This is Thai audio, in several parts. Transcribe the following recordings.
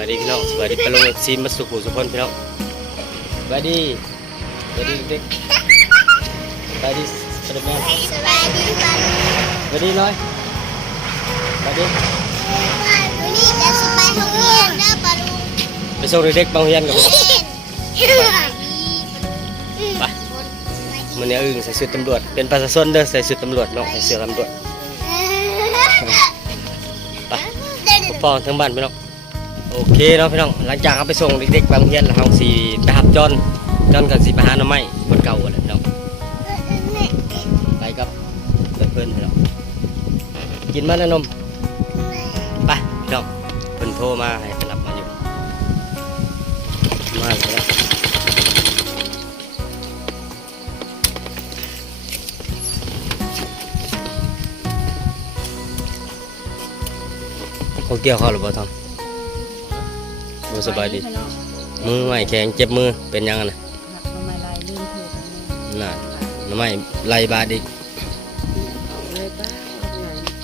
วัสดีพี่น้องสวัสดีปลาลงซีมาสุขุสุพนพี่น้องสวัสดีเด็กสวัสดีสวัสดีแม่สวัสดีน้อยสวัสดีวันนี้จะสไปโรงเรียนนะปะลุงไปส่งเด็กๆบางเรียนกับไปมันเนี่ยอึ่งใส่ชุดตำรวจเป็นประชาชนเด้อใส่ชุดตำรวจน้องใส่เสื้อตำรวจไปปองทั้งบ้านพี่น้องโอเคเนาะพี่น้องหลังจากเขาไปส่งเด็กๆบางเรียนแล้วเขาสีไปหับจอนกับสีไปหาหน่อไม้บนเก่าอะไรพี่น้องไปกับเพื่อนพี่น้องกินมาแล้วนมไปพี่น้องเพิ่นโทรมาให้ไปรับมาอยู่มาแล้วเขาเกี่ยวเขาหรือเปล่าทองมือสบายดีมือไม่แข็งเจ็บมือเป็นยังไงนะน่ะน้ำไม่ไล่บาดอีก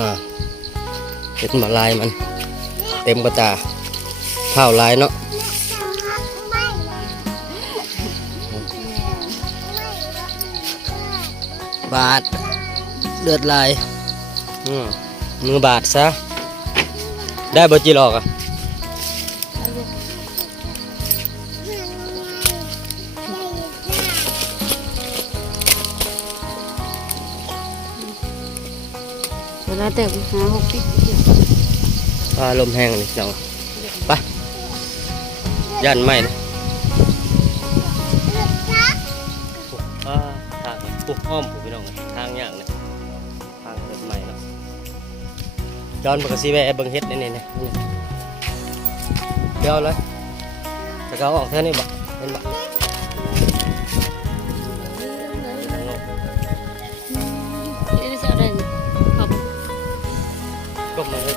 น่ะเห็นมาลายมันเต็มกระตาข้าวลายเนาะบาดเลือดลายมือบาดซะได้บจีหลอกอ่ะเวลาเติมหา6 ปีลมแห้งนี่เนาะไปยันไม่เลยทางปุ๊บอ้อมปุ๊บพี่น้องทางอย่างเนี่ยทางเดินใหม่เนาะจอนปกติแวะเบิ่งเฮ็ดนี่เดี๋ยวเลยจะเอาออกแค่นี้บ่เห็นบ่กบมาเลย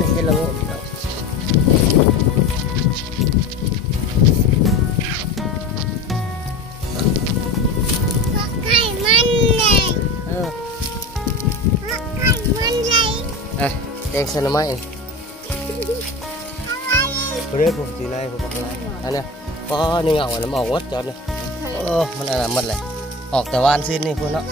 นี่เห็นแล้วงูพี่น้องไข่มันเลยไข่มันเลยแดงสนไม้เรื่องผมสีในผมบอกอะไรอันเนี้ยก็นี่เงาอันน้ำออกวัดจอดเนี่ยมันอะไรมันเลยออกแต่วานสิ้นนี่พูดเนาะ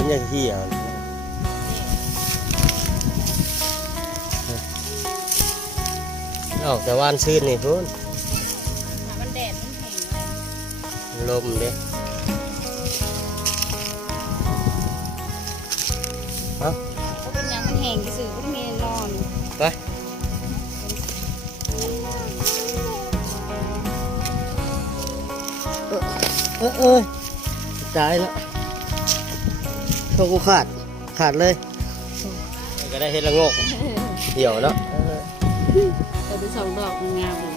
ฉันอยากขี้อ่ะออกแต่วานสิ้นนี่พูดมันแดดมันแข็งลมเด้ฮะก็เป็นอย่างมันแห้งก็สื่อก็มีนอนไปตายแล้วโชกูขาดเลยก็ได้เห็ดละโงกเหี่ยวเนาะเราไปส่งดอกงามเลย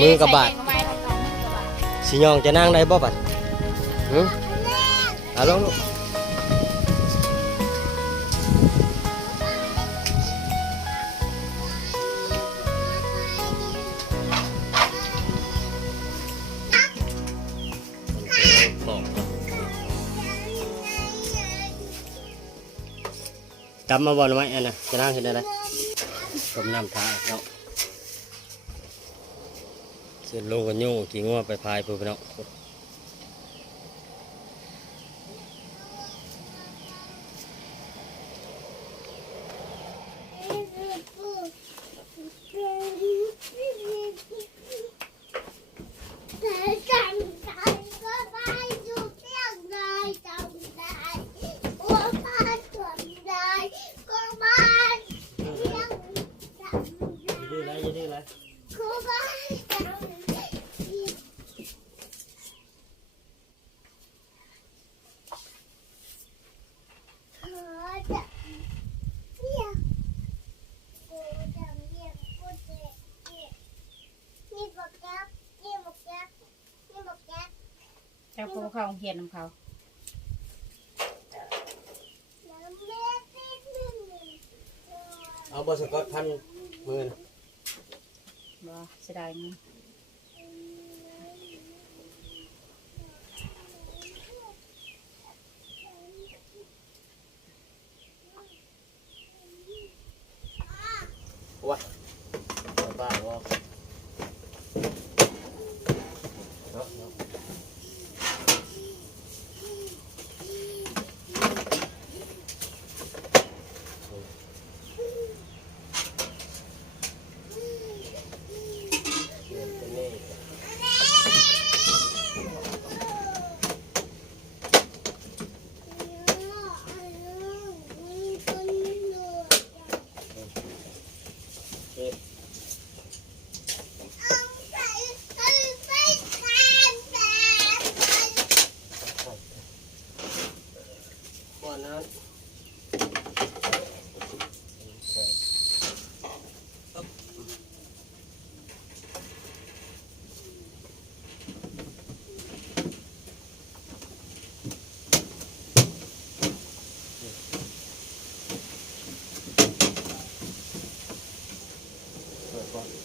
มือกับบาดสิยองจะนั่งได้บ่บัดลองลูกจำมาบ่อนไหมอันน่ะจะนั่งเห็นอะไรต้มน้ำท้าเนาะเสร็จลงกันยุ่งกี่งัวไปพายพูไปเนาะเจ้าพวกเขาเขียนของเขาเอาบอสกอตพันมือบ่เสียดายมั้ง ว้าบ้าว่า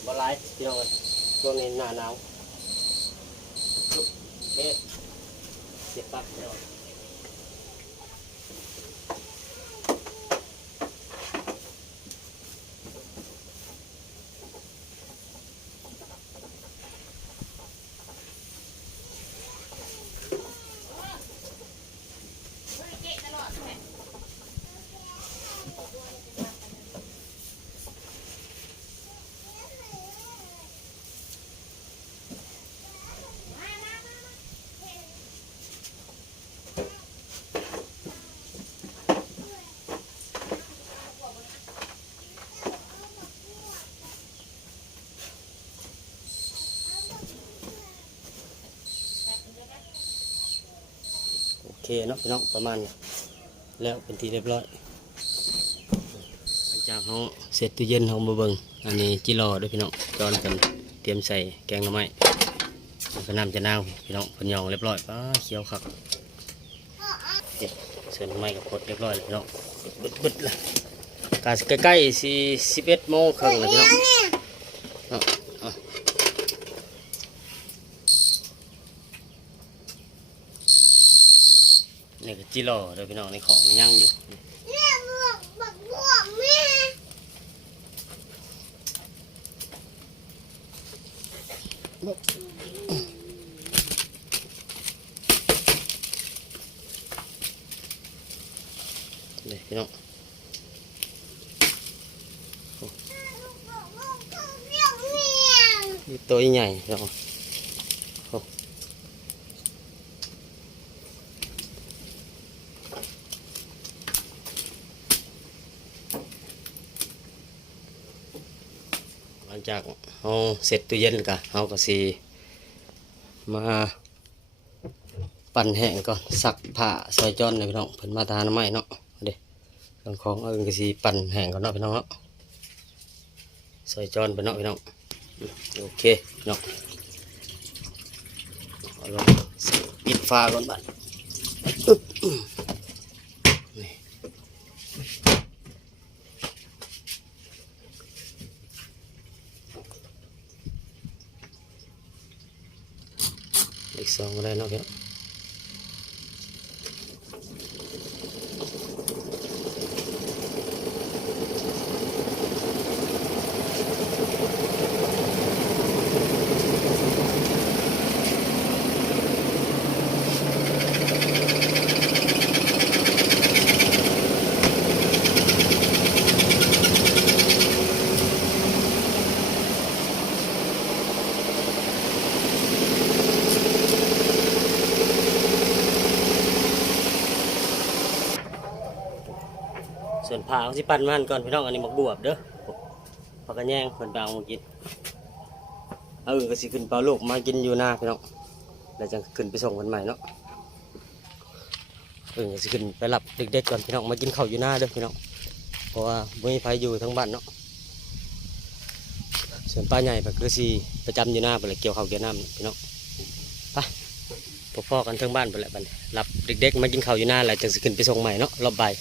บลายเดียวกันช่วงนี้หน้าหนาวเอ๊ะเสียบปลั๊กเดียวโอเคเนาะพี่น้องประมาณนี้แล้วเป็นที่เรียบร้อยหลังจากเขาเสร็จตู้เย็นเขามาเบิ่งอันนี้จิรอด้วยพี่น้องจอนกันเตรียมใส่แกงหน่อไม้ก็น้ำจะนาวพี่น้องผลยองเรียบร้อยป้าเคี้ยวคักเสร็จหน่อไม้กับพดเรียบร้อยเลยพี่น้องบึดๆเลยกาใกล้ๆ11:30เลยพี่น้องนี่ก็จิรอเด้อพี่น้องในของยังอยู่เนี่ยบวกบักบวกแม่นี่พี่น้องนี่ตัวใหญ่พี่น้องหลังจากเราเสร็จตู้เย็นกันเราก็สิมาปั่นแห้งก่อนซักผ้าซอยจอนเลยพี่น้องเพิ่นมาทานน้ำไม้เนาะเด็กของเอาก็สิปั่นแห้งก่อนเนาะพี่น้องเนาะซอยจอนไปเนาะพี่น้องโอเคพี่น้องเอาลงปิดฟ้าก่อนบัดอีก2ก็ได้เนาะพี่น้องส่วนผ่าเขาสิปั่นมันก่อนพี่น้องอันนี้มักบวบเด้อผักกระแยงเพิ่นไปเอามากินเอาอื่นก็สิขึ้นเปล่าลูกมากินอยู่หน้าพี่น้องแล้วจะขึ้นไปส่งกันใหม่เนาะก็สิขึ้นไปรับเด็กๆก่อนพี่น้องมากินข้าวอยู่หน้าเด้อพี่น้องเพราะว่าไม่มีไฟอยู่ทั้งบ้านเนาะส่วนป้าใหญ่ก็คือสิประจำอยู่หน้าไปเลยเกี่ยวข้าวเกี่ยวน้ำพี่น้องไปพอๆกันทั้งบ้านไปแหละบัดนี้รับเด็กๆมากินข้าวอยู่หน้าแล้วจะสิขึ้นไปส่งใหม่เนาะรอบบ่าย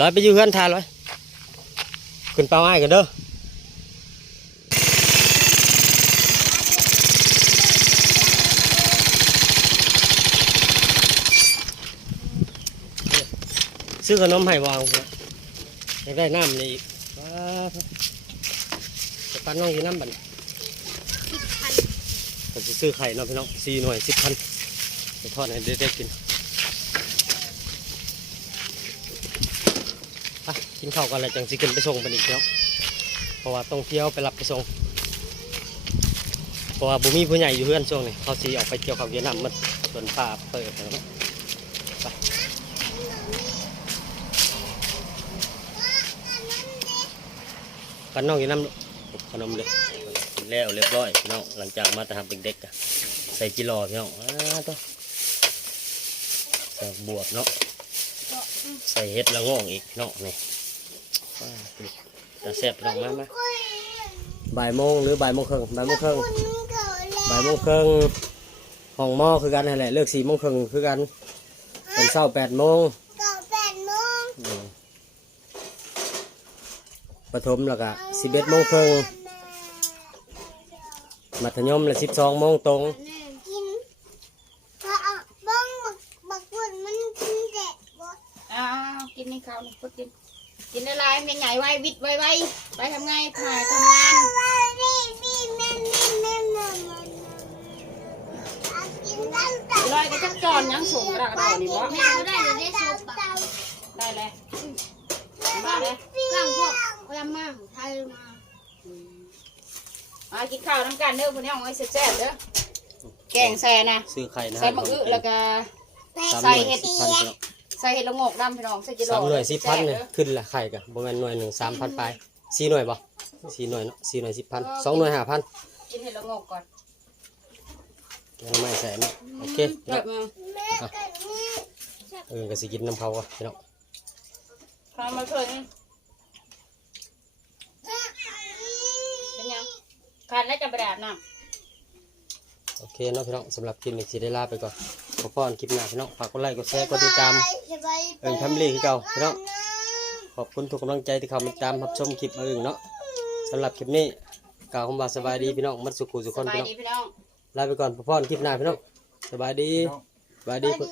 ร้อยไปอยู่เฮือนทานร้อยขึ้นเป้าไอ้กันเด้อซื้อขนมให้วางให้ได้น้ำนี่อีก ปลาน้องอยู่น้ำบัด 10,000 ก็จะซื้อไข่เนาะพี่น้อง4 หน่วย 10,000ไปทอดให้เด็กๆกินไปกินข้าวกันแล้วจังสิขึ้นไปส่งไปอีกเนาะเพราะว่าต้องเที่ยวไปรับไปส่งเพราะว่าบุมีผู้ใหญ่อยู่เพื่อนช่วงนี้เขาสิออกไปเกี่ยวข้าวเวียดนามมันส่วนป่าเปิดเนาะไปกันน้องอยู่น้ำขนมเลยกินแล้วเรียบร้อยพี่น้องหลังจากมาแต่ทำเด็กๆอะใส่จิรอพี่น้องตัวใส่บวบเนาะใส่เห็ดละง่องอีกเนาะนี่จะแซ่บลองมาบ่ายโมงหรือบ่ายโมงครึ่งบ่ายโมงครึ่งบ่ายโมงครึ่งห้องหม้อคือกันนั่นแหละเลิก4 โมงครึ่งคือกันเป็นเช้า8 โมงประถมแล้วก็11 โมงครึ่งมัธยมละ12 โมงตรง กินพอเอาบ้องบักปุ่นมันกินเด็กบ่ กินในข้าวนี่ก็กินในลายเป็นใหญ่ไววิดไวไปทำไงถ่ายทำงาน พี่แม่กินตั้งแต่ ลอยก็จักจอนยังสูงกระดาษนี่บ่ แม่ก็ได้เลยได้ซุปอ่ะ ได้เลยมาเลย กลางพวกพยามาไทยมา มากินข้าวน้ำกันเด้อพวกนี้เอาไว้แซ่บๆเด้อแกงใส่นะ ซื้อไข่นะ ใส่มะอึแล้วก็ 3 ใส่ หน่วย เห็ด 10,000พี่น้อง ใส่เห็ดละงกดำพี่น้องใส่จิโร่ 3 หน่วย 10,000เนี่ยขึ้นละไข่กะประมาณหน่วยหนึ่ง3,000 ปลาย4 หน่วยบ่4 หน่วยเนาะ4 หน่วย 10,000 2 หน่วย 5,000 กินเห็ดละงกก่อน แกงไม่ใส่เนาะโอเคพี่ แบ น้อง บมึง แม่กับแม่ ก็สิกินน้ำเขาอ่ะพี่น้อง ทำมาเพิ่นเป็นยังคันแล้วจะไปอาบน้ำ โอเคเนาะพี่น้องสำหรับคลิปนี้สิได้ลาไปก่อนขอพรคลิปหน้าพี่น้องฝากกดไลค์กดแชร์กดติดตามแฟมิลี่คือเก่าพี่น้องขอบคุณทุกกำลังใจที่เข้ามาติดตามรับชมคลิปมาเนาะสำหรับคลิปนี้กล่าวคำว่าสบายดีพี่น้องมัดสุขุสุขคน สบาย พี่น้อง ดีพี่น้อง ลาไปก่อนขอพรคลิปหน้าพี่น้องสบายดีสบายดี ลูกปลา